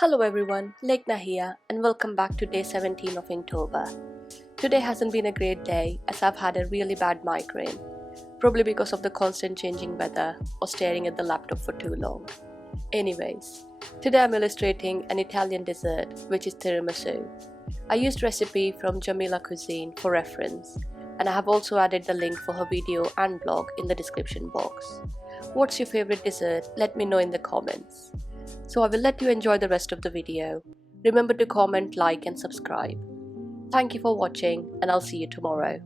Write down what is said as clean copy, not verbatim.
Hello everyone, Lekhana here and welcome back to day 17 of Inktober. Today hasn't been a great day as I've had a really bad migraine, probably because of the constant changing weather or staring at the laptop for too long. Anyways, today I'm illustrating an Italian dessert which is tiramisu. I used recipe from Jamila Cuisine for reference and I have also added the link for her video and blog in the description box. What's your favorite dessert? Let me know in the comments. So I will let you enjoy the rest of the video. Remember to comment, like and subscribe. Thank you for watching and I'll see you tomorrow.